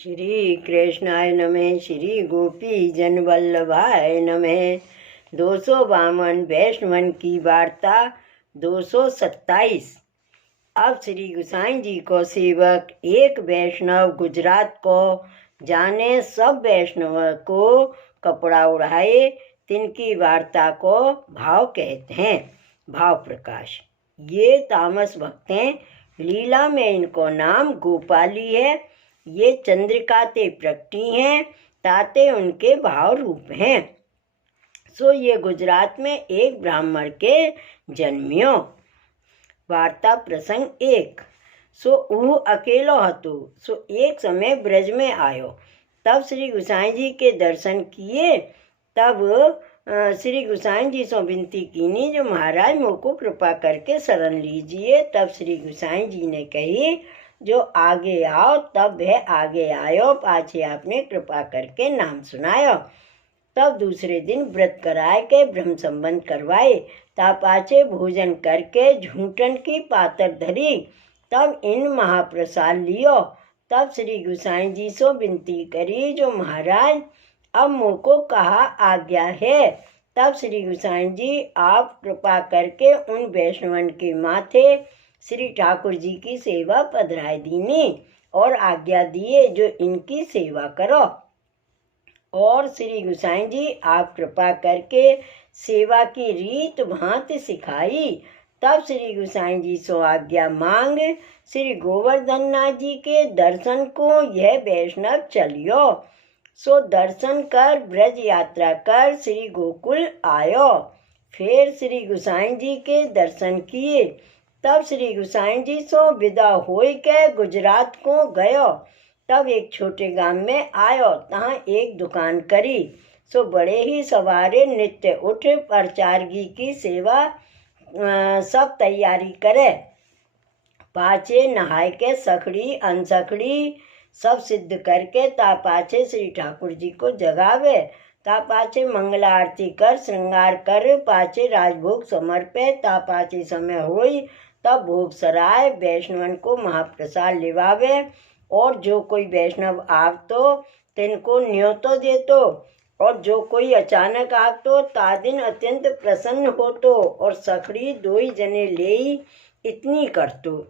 श्री कृष्णाय नमः। श्री गोपी जन वल्लभाय नमः। 252 वैष्णवन की वार्ता 227। अब श्री गोसाई जी को सेवक एक वैष्णव गुजरात को जाने सब वैष्णव को कपड़ा उड़ाए, तिनकी वार्ता को भाव कहते हैं। भाव प्रकाश। ये तामस भक्त हैं, लीला में इनको नाम गोपाली है। ये चंद्रिका ते प्रकटी हैं, ताते उनके भाव रूप हैं। सो ये गुजरात में एक ब्राह्मण के जन्मियो। वार्ता प्रसंग 1। सो ऊ अकेलो हतो। सो एक समय ब्रज में आयो। तब श्री गोसाई जी के दर्शन किए। तब श्री गोसाई जी से विनती कीनी, जो महाराज मोको कृपा करके शरण लीजिए। तब श्री गोसाई जी ने कही, जो आगे आओ। तब वह आगे आयो, पाछे आपने कृपा करके नाम सुनायो। तब दूसरे दिन व्रत कराए के ब्रह्म संबंध करवाए। ता पाछे भोजन करके झूठन की पातर धरी। तब इन महाप्रसाद लियो। तब श्री गोसाई जी से विनती करी, जो महाराज अब मोको कहा आज्ञा है। तब श्री गोसाई जी आप कृपा करके उन वैष्णवन के माथे श्री ठाकुर जी की सेवा पधराए दीनी और आज्ञा दिए, जो इनकी सेवा करो। और श्री गोसाई जी आप कृपा करके सेवा की रीत भांति सिखाई। तब श्री गोसाई जी सो आज्ञा मांग श्री गोवर्धन नाथ जी के दर्शन को यह वैष्णव चलियो। सो दर्शन कर ब्रज यात्रा कर श्री गोकुल आयो। फिर श्री गोसाई जी के दर्शन किए। तब श्री गोसाई जी सो विदा होई के गुजरात को गयो। तब एक छोटे गांव में आयो, तहाँ एक दुकान करी। सो बड़े ही सवारे नित्य उठ प्रचारगी की सेवा सब तैयारी करे। पाछे नहाय के सखड़ी अनसखड़ी सब सिद्ध करके ता पाछे श्री ठाकुर जी को जगावे। ता पाछे मंगला आरती कर श्रृंगार कर पाछे राजभोग समर्पे। ता पाछे समय होई तब भोग सराय वैष्णवन को महाप्रसाद लिवावे। और जो कोई वैष्णव आवतो तिनको न्योतो देतो। और जो कोई अचानक आवतो तादिन अत्यंत प्रसन्न होतो। और सखड़ी 2 जने ले इतनी करतो।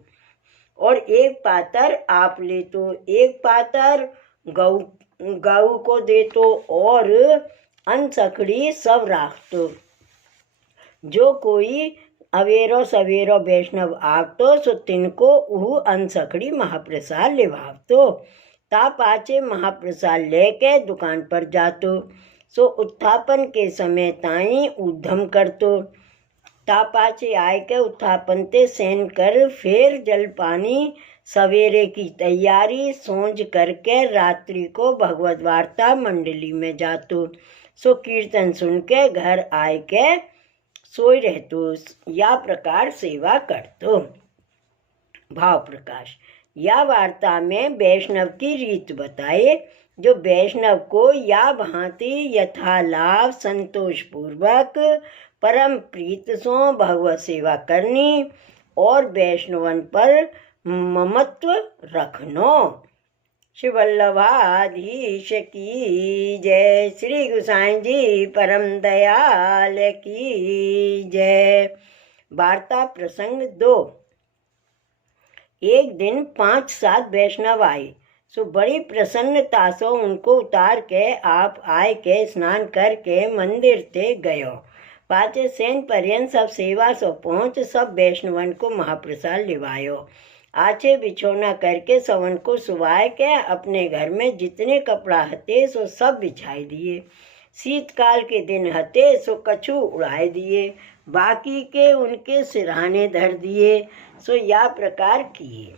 और एक पातर आप लेतो, एक पातर गऊ को देतो और अनसखड़ी सब राखतो। जो कोई अवेरो सवेरो वैष्णव आवतो सो तिनको उहु अनसखड़ी महाप्रसाद लिवावतो। ता पाछे महाप्रसाद लेके दुकान पर जातो। सो उत्थापन के समय ताई उद्धम करतो। ता पाछे आए के उत्थापन ते सेन कर फिर जल पानी सवेरे की तैयारी सोच करके रात्रि को भगवत वार्ता मंडली में जातो। सो कीर्तन सुन के घर आए के सोई रहतो। या प्रकार सेवा करतो। भाव प्रकाश। या वार्ता में वैष्णव की रीत बताए, जो वैष्णव को या भांति यथा लाभ संतोष पूर्वक परम प्रीत सो भगवत सेवा करनी और वैष्णवन पर ममत्व रखनो। श्री वल्लभाधीश की जय। श्री गोसाई जी परम दयाल की जय। वार्ता प्रसंग 2। एक दिन 5-7 वैष्णव आए। सो बड़ी प्रसन्नता से उनको उतार के आप आए के स्नान करके मंदिर ते गयो। पाछे सेन पर्यंत सब सेवा सो पहुँच सब वैष्णवन को महाप्रसाद लिवायो। आछे बिछौना करके सवन को सुवाए के अपने घर में जितने कपड़ा हते सो सब बिछाई दिए। शीतकाल के दिन हते सो कछु उड़ाए दिए, बाकी के उनके सिरहाने धर दिए। सो या प्रकार किए।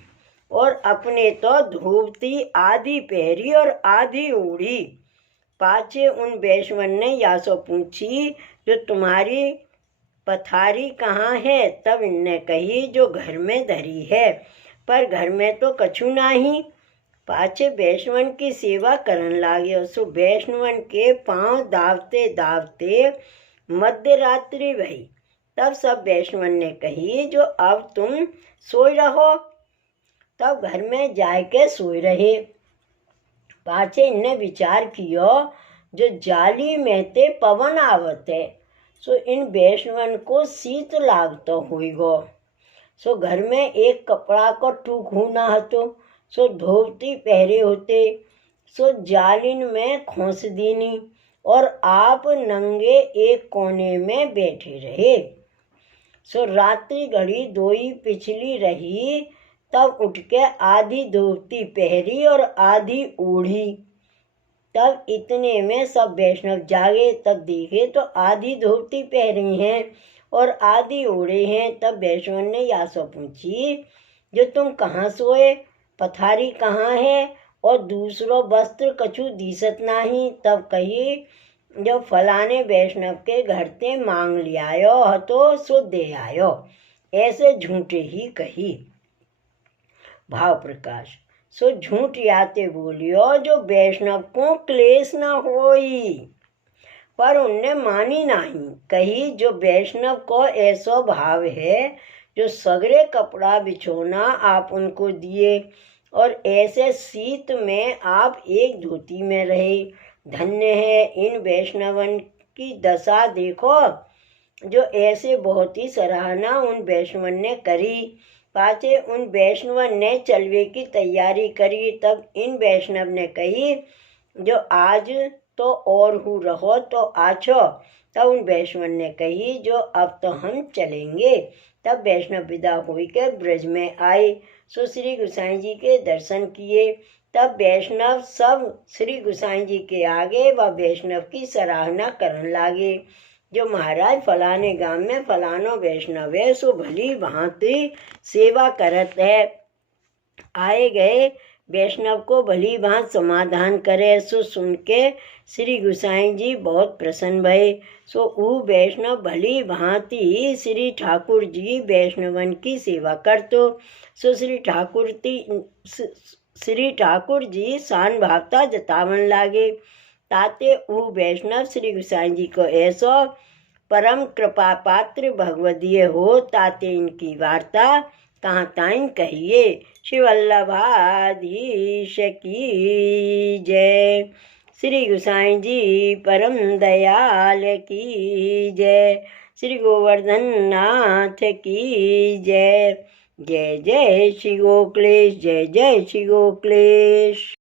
और अपने तो धोती आधी पहरी और आधी ओढ़ी। पाछे उन वैष्णवन ने या सो पूछी, जो तुम्हारी पथारी कहाँ है? तब इनने कही, जो घर में धरी है, पर घर में तो कछु नाही। पाछे वैष्णवन की सेवा करन लाग्यो। सो वैष्णवन के पांव दावते दावते मध्य रात्रि भई। तब सब वैष्णवन ने कही, जो अब तुम सोई रहो। तब घर में जाके सोए रहे। पाछे इनने विचार कियो जो जाली में ते पवन आवत है, सो इन वैष्णवन को शीत लागतो होइगो। सो घर में एक कपड़ा को टूक होना हतो, सो धोती पहरे होते, सो जालिन में खोस दीनी और आप नंगे एक कोने में बैठे रहे। सो रात्रि घड़ी दोई पिछली रही, तब उठ के आधी धोती पहरी और आधी ओढ़ी। तब इतने में सब वैष्णव जागे, तब देखे तो आधी धोती पहरी हैं और आधी ओढ़े हैं। तब वैष्णव ने यासो पूछी, जो तुम कहाँ सोए, पथारी कहाँ है और दूसरो वस्त्र कछु दिसत नाही। तब कही, जो फलाने वैष्णव के घर ते मांग लियायो हतो सो दे आयो। ऐसे झूठे ही कही। भाव प्रकाश। सो झूठ याते बोलियो जो वैष्णव को क्लेश न होई, पर उनने मानी नहीं। कही, जो वैष्णव को ऐसो भाव है जो सगरे कपड़ा बिछोना आप उनको दिए और ऐसे शीत में आप एक धोती में रहे। धन्य है इन वैष्णवन की दशा देखो। जो ऐसे बहुत ही सराहना उन वैष्णवन ने करी। पाछे उन वैष्णवन ने चलवे की तैयारी करी। तब इन वैष्णव ने कही, जो आज तो और हु रहो तो आछो। तब उन वैष्णव ने कही, जो अब तो हम चलेंगे। तब वैष्णव विदा हुई के ब्रज में आए, सो श्री गोसाई जी के दर्शन किए। तब वैष्णव सब श्री गोसाई जी के आगे व वैष्णव की सराहना करने लागे। जो महाराज फलाने गांव में फलानो वैष्णव है, सो भली भांति सेवा करत है। आए गए वैष्णव को भली भांति समाधान करे। सो सुन के श्री गोसाई जी बहुत प्रसन्न भये। सो ऊ वैष्णव भली भांति श्री ठाकुर जी वैष्णवन की सेवा करतो। सो श्री ठाकुर जी शान भावता जतावन लागे। ताते ऊ वैष्णव श्री गोसाई जी को ऐसो परम कृपा पात्र भगवदीय हो, ताते इनकी वार्ता कहाँ ताइन कहिए। श्री वल्लभाधीश की जय। श्री गोसाई जी परम दयाल की जय। श्री गोवर्धन नाथ की जय। जय जय श्री गोकुलेश, जय जय श्री गोकुलेश।